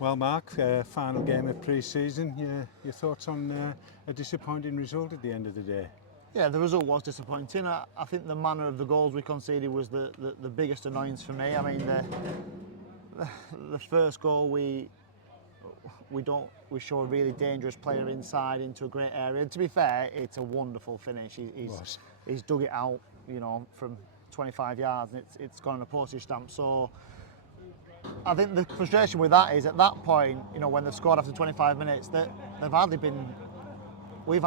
Well, Mark, final game of pre-season. Your thoughts on a disappointing result at the end of the day? Yeah, the result was disappointing. I think the manner of the goals we conceded was the biggest annoyance for me. I mean, the first goal we show a really dangerous player inside into a great area. And to be fair, it's a wonderful finish. He's dug it out, from 25 yards, and it's gone on a postage stamp. So I think the frustration with that is at that point, when they've scored after 25 minutes, they've hardly been in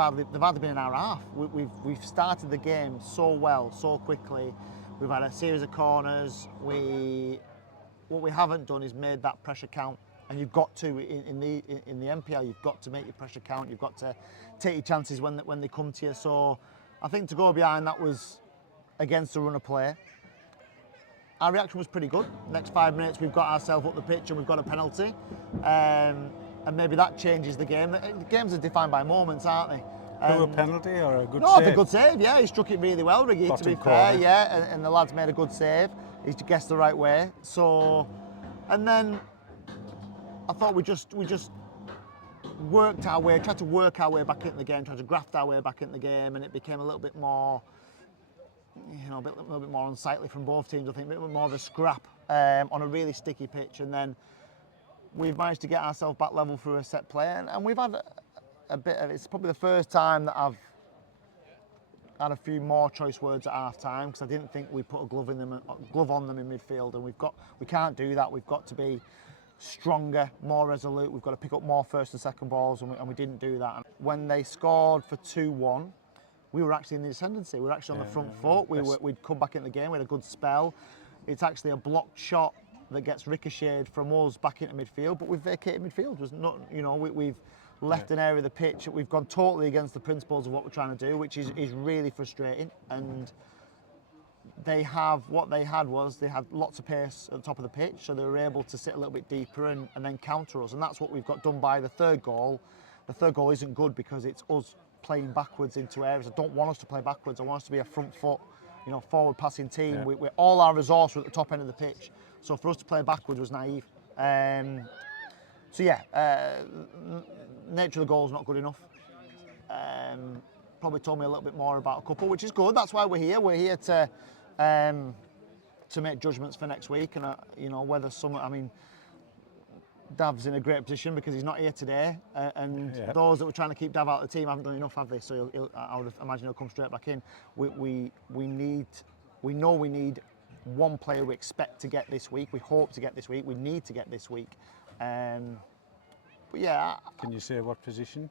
our half. We've started the game so well, so quickly. We've had a series of corners. What we haven't done is made that pressure count. And you've got to in the NPL. You've got to make your pressure count. You've got to take your chances when they come to you. So I think to go behind that was against the run of play. Our reaction was pretty good. Next 5 minutes, we've got ourselves up the pitch and we've got a penalty. And maybe that changes the game. The games are defined by moments, aren't they? A penalty or a good save? No, a good save, yeah. He struck it really well, Riggy, to be fair. Yeah, and the lads made a good save. He guessed the right way. So, and then I thought we just worked our way, tried to work our way back into the game, tried to graft our way back into the game, and it became a little bit more, a little bit more unsightly from both teams. I think a bit more of a scrap on a really sticky pitch, and then we've managed to get ourselves back level through a set play, and we've had a bit of. It's probably the first time that I've had a few more choice words at half time, because I didn't think we put a glove on them in midfield, and we can't do that. We've got to be stronger, more resolute. We've got to pick up more first and second balls, and we didn't do that. And when they scored for 2-1, we were actually in the ascendancy. We were actually on the front foot. We'd come back in the game. We had a good spell. It's actually a blocked shot that gets ricocheted from us back into midfield, but we've vacated midfield. There's not, we've left an area of the pitch that we've gone totally against the principles of what we're trying to do, which is really frustrating. And they had lots of pace at the top of the pitch, so they were able to sit a little bit deeper and then counter us, and that's what we've got done by the third goal. The third goal isn't good because it's us playing backwards into areas. I don't want us to play backwards. I want us to be a front foot, forward passing team. Yeah. We're all our resource are at the top end of the pitch, so for us to play backwards was naive. Nature of the goal is not good enough. Probably told me a little bit more about a couple, which is good. That's why we're here. We're here to make judgments for next week, and whether some. I mean, Dav's in a great position because he's not here today, and those that were trying to keep Dav out of the team haven't done enough, have they? So I would imagine he'll come straight back in. We know we need one player we expect to get this week. We hope to get this week. We need to get this week. But yeah. Can you say what position?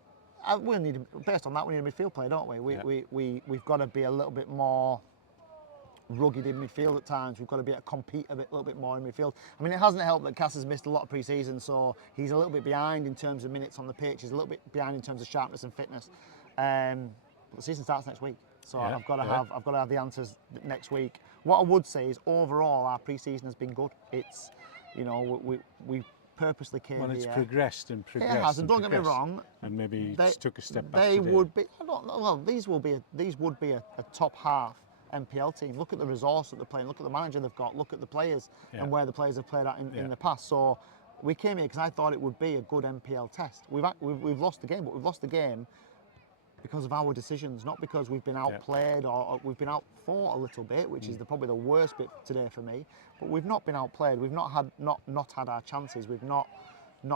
We need, based on that, we need a midfield player, don't we? We've got to be a little bit more rugged in midfield at times. We've got to be able to compete a little bit more in midfield. I mean, it hasn't helped that Cass has missed a lot of pre-season, so he's a little bit behind in terms of minutes on the pitch. He's a little bit behind in terms of sharpness and fitness. But the season starts next week, so I've got to have the answers next week. What I would say is overall our pre-season has been good. It's, we purposely came here. Well, it's progressed and progressed. It has, and don't get me wrong. And maybe took a step back. They would be. I don't know. Well, these would be a top half NPL team. Look at the resource that they're playing. Look at the manager they've got. Look at the players and where the players have played at in the past. So we came here because I thought it would be a good NPL test. We've lost the game, but we've lost the game because of our decisions, not because we've been outplayed or we've been outfought a little bit, which is probably the worst bit today for me. But we've not been outplayed. We've not had our chances. We've not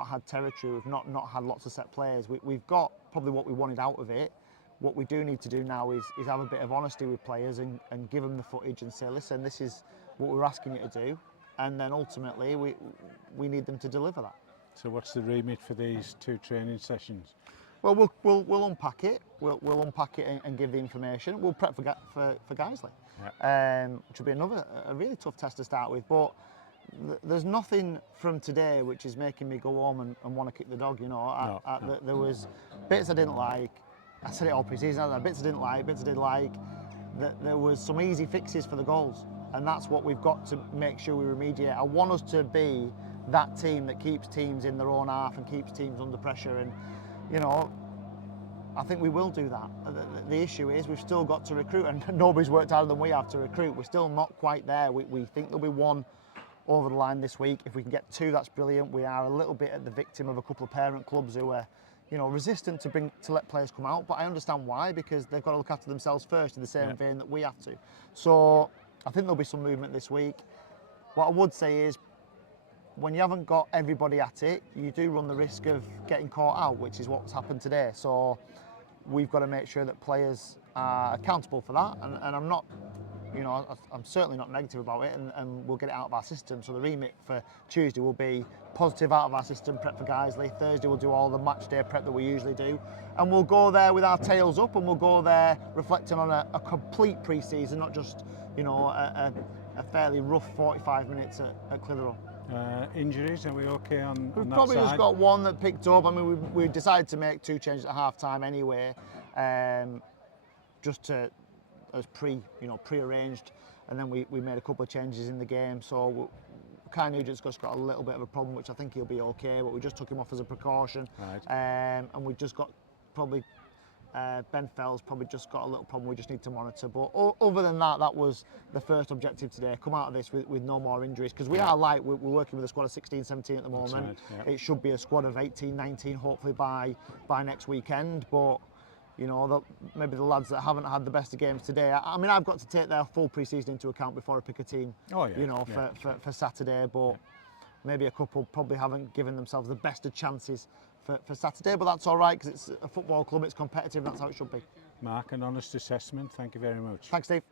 had territory. We've not had lots of set players. We've got probably what we wanted out of it. What we do need to do now is have a bit of honesty with players and give them the footage and say, listen, this is what we're asking you to do, and then ultimately we need them to deliver that. So what's the remit for these 2 training sessions? Well, we'll unpack it. We'll unpack it and give the information. We'll prep for Guiseley, which will be a really tough test to start with. But there's nothing from today which is making me go home and want to kick the dog. There was bits I didn't like. I said it all pre-season. Bits I didn't like. Bits I did like. There was some easy fixes for the goals, and that's what we've got to make sure we remediate. I want us to be that team that keeps teams in their own half and keeps teams under pressure. And I think we will do that. The issue is we've still got to recruit, and nobody's worked harder than we have to recruit. We're still not quite there. We think there'll be one over the line this week. If we can get 2, that's brilliant. We are a little bit at the victim of a couple of parent clubs who are, you know, resistant to let players come out, but I understand why, because they've got to look after themselves first in the same vein that we have to. So I think there'll be some movement this week. What I would say is, when you haven't got everybody at it, you do run the risk of getting caught out, which is what's happened today. So we've got to make sure that players are accountable for that, and I'm not, you know, I'm certainly not negative about it, and we'll get it out of our system. So the remit for Tuesday will be positive out of our system, prep for Guiseley. Thursday we'll do all the match day prep that we usually do, and we'll go there with our tails up, and we'll go there reflecting on a complete pre-season, not just, you know, a fairly rough 45 minutes at Clitheroe. Injuries, are we okay on We've that probably side? just got one that picked up. I mean, we decided to make 2 changes at half time anyway, just to as pre-arranged, and then we made a couple of changes in the game. So Kai Nugent's just got a little bit of a problem, which I think he'll be okay, but we just took him off as a precaution. Right. And we just got probably Ben Fell's probably just got a little problem we just need to monitor. But other than that, that was the first objective today. Come out of this with no more injuries, because we are light. We're working with a squad of 16, 17 at the moment. Right, yeah. It should be a squad of 18, 19 hopefully by next weekend. But you know, maybe the lads that haven't had the best of games today. I mean, I've got to take their full pre-season into account before I pick a team. Oh, yeah, you know, yeah. for Saturday. But maybe a couple probably haven't given themselves the best of chances for Saturday, but that's all right, because it's a football club, it's competitive, that's how it should be. Mark, an honest assessment. Thank you very much. Thanks, Steve.